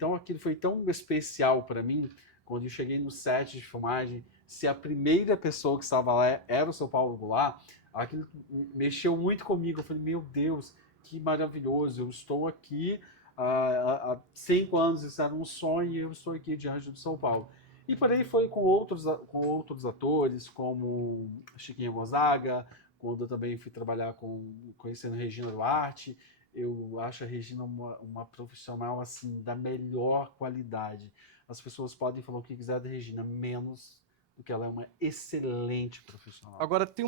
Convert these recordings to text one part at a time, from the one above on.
Então aquilo foi tão especial para mim, quando eu cheguei no set de filmagem, se a primeira pessoa que estava lá era o seu Paulo Goulart, aquilo mexeu muito comigo. Eu falei, meu Deus, que maravilhoso, eu estou aqui há 5 anos, isso era um sonho, e eu estou aqui diante do São Paulo. E por aí foi com outros atores, como Chiquinha Gonzaga, quando eu também fui trabalhar conhecendo Regina Duarte. Eu acho a Regina uma profissional assim da melhor qualidade. As pessoas podem falar o que quiser da Regina, menos do que ela é uma excelente profissional. Agora, tem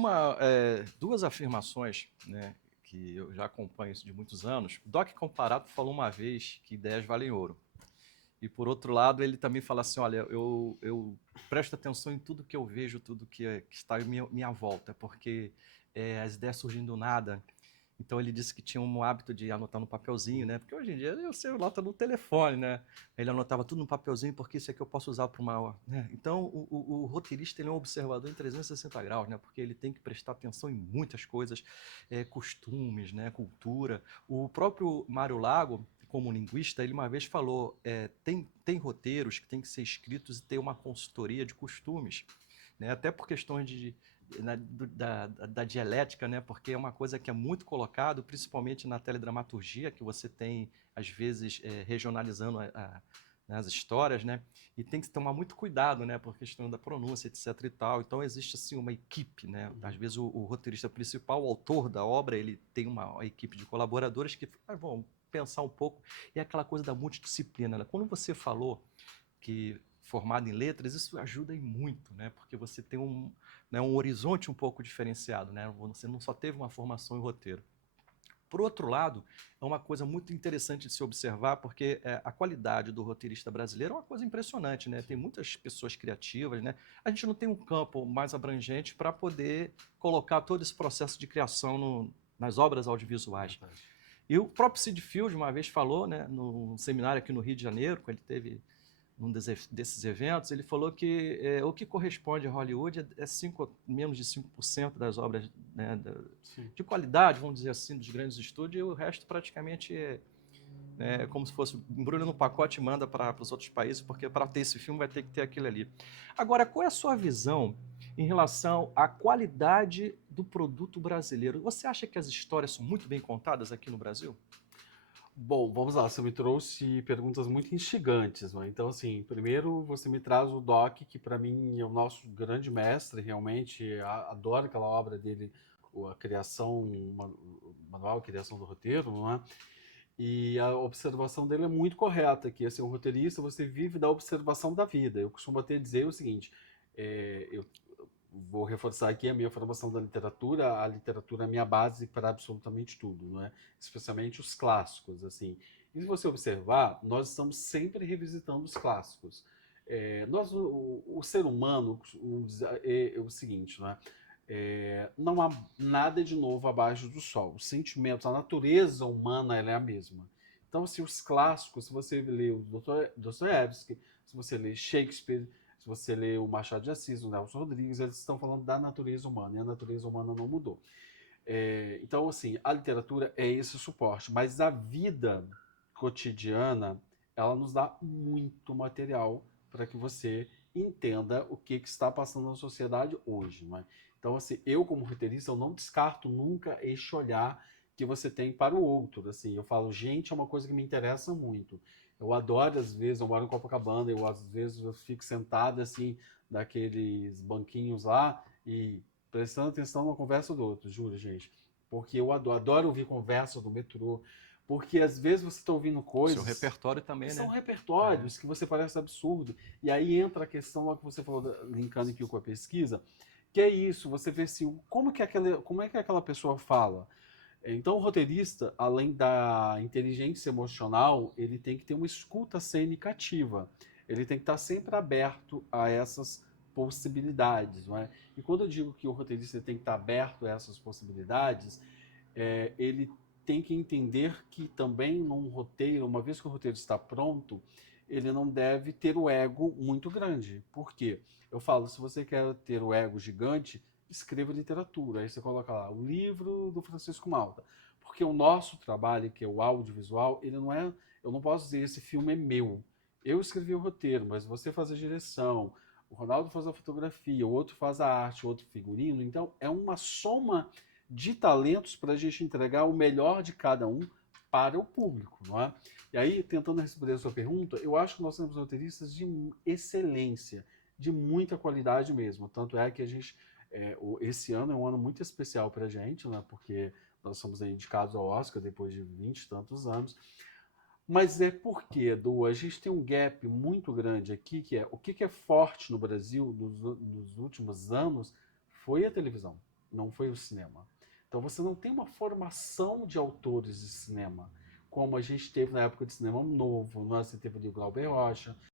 duas afirmações, né, que eu já acompanho isso de muitos anos. O Doc Comparato falou uma vez que ideias valem ouro. E, por outro lado, ele também fala assim, olha, eu presto atenção em tudo que eu vejo, tudo que está à minha volta, porque as ideias surgem do nada. Então ele disse que tinha um hábito de anotar no papelzinho, né? Porque hoje em dia você anota no telefone, né? Ele anotava tudo no papelzinho porque isso aqui eu posso usar para uma... Né? Então o roteirista ele é um observador em 360 graus, né? Porque ele tem que prestar atenção em muitas coisas, costumes, né? Cultura. O próprio Mário Lago, como linguista, ele uma vez falou, tem roteiros que têm que ser escritos e ter uma consultoria de costumes, né? Até por questões da dialética, né? Porque é uma coisa que é muito colocado, principalmente na teledramaturgia, que você tem, às vezes, regionalizando né, as histórias, né? E tem que tomar muito cuidado, né? Por questão da pronúncia, etc e tal. Então, existe, assim, uma equipe, né? Às vezes, o roteirista principal, o autor da obra, ele tem uma equipe de colaboradores que vão pensar um pouco. E é aquela coisa da multidisciplina, né? Quando você falou que formado em letras, isso ajuda muito, né? Porque você tem um horizonte um pouco diferenciado, né? Você não só teve uma formação em roteiro. Por outro lado, é uma coisa muito interessante de se observar, porque a qualidade do roteirista brasileiro é uma coisa impressionante, né? Tem muitas pessoas criativas, né? A gente não tem um campo mais abrangente para poder colocar todo esse processo de criação nas obras audiovisuais. E o próprio Sid Field uma vez falou, né, num seminário aqui no Rio de Janeiro, quando ele teve num desses eventos, ele falou que o que corresponde a Hollywood menos de 5% das obras, né, de qualidade, vamos dizer assim, dos grandes estúdios, e o resto praticamente é como se fosse embrulha no pacote e manda para os outros países, porque para ter esse filme vai ter que ter aquilo ali. Agora, qual é a sua visão em relação à qualidade do produto brasileiro? Você acha que as histórias são muito bem contadas aqui no Brasil? Bom, vamos lá. Você me trouxe perguntas muito instigantes, né? Então, assim, primeiro você me traz o Doc, que para mim é o nosso grande mestre, realmente adoro aquela obra dele, a criação, o manual, a criação do roteiro, não é? E a observação dele é muito correta, que assim, um roteirista, você vive da observação da vida. Eu costumo até dizer o seguinte, eu vou reforçar aqui a minha formação da literatura. A literatura é a minha base para absolutamente tudo, não é? Especialmente os clássicos, assim. E se você observar, nós estamos sempre revisitando os clássicos. O ser humano é o seguinte, não é? Não há nada de novo abaixo do sol. Os sentimentos, a natureza humana, ela é a mesma. Então, se os clássicos, se você lê o Dostoiévski, se você lê Shakespeare, se você lê o Machado de Assis, o Nelson Rodrigues, eles estão falando da natureza humana, e a natureza humana não mudou. Então, assim, a literatura é esse suporte, mas a vida cotidiana, ela nos dá muito material para que você entenda o que está passando na sociedade hoje, não é? Então, assim, eu como roteirista, eu não descarto nunca este olhar que você tem para o outro. Assim, eu falo, gente, é uma coisa que me interessa muito. Eu adoro, às vezes, eu moro em Copacabana, às vezes eu fico sentado assim, naqueles banquinhos lá e prestando atenção na conversa do outro, juro, gente. Porque eu adoro ouvir conversa do metrô, porque às vezes você está ouvindo Seu coisas repertório que também, são né? repertórios que você parece absurdo. E aí entra a questão lá que você falou, linkando aqui com a pesquisa, que é isso, você vê assim, como é que aquela pessoa fala. Então, o roteirista, além da inteligência emocional, ele tem que ter uma escuta cênica ativa. Ele tem que estar sempre aberto a essas possibilidades, não é? E quando eu digo que o roteirista tem que estar aberto a essas possibilidades, ele tem que entender que também num roteiro, uma vez que o roteiro está pronto, ele não deve ter o ego muito grande. Por quê? Eu falo, se você quer ter o ego gigante, escreva literatura. Aí você coloca lá, o livro do Francisco Malta. Porque o nosso trabalho, que é o audiovisual, ele não é Eu não posso dizer esse filme é meu. Eu escrevi o roteiro, mas você faz a direção, o Ronaldo faz a fotografia, o outro faz a arte, o outro figurino. Então é uma soma de talentos para a gente entregar o melhor de cada um para o público, não é? E aí, tentando responder a sua pergunta, eu acho que nós temos roteiristas de excelência, de muita qualidade mesmo. Tanto é que a gente, esse ano é um ano muito especial para a gente, né? Porque nós somos indicados ao Oscar depois de 20 e tantos anos. Mas é porque, Edu, a gente tem um gap muito grande aqui, que é o que é forte no Brasil nos últimos anos foi a televisão, não foi o cinema. Então você não tem uma formação de autores de cinema, como a gente teve na época de cinema novo, você teve ali o Glauber Rocha,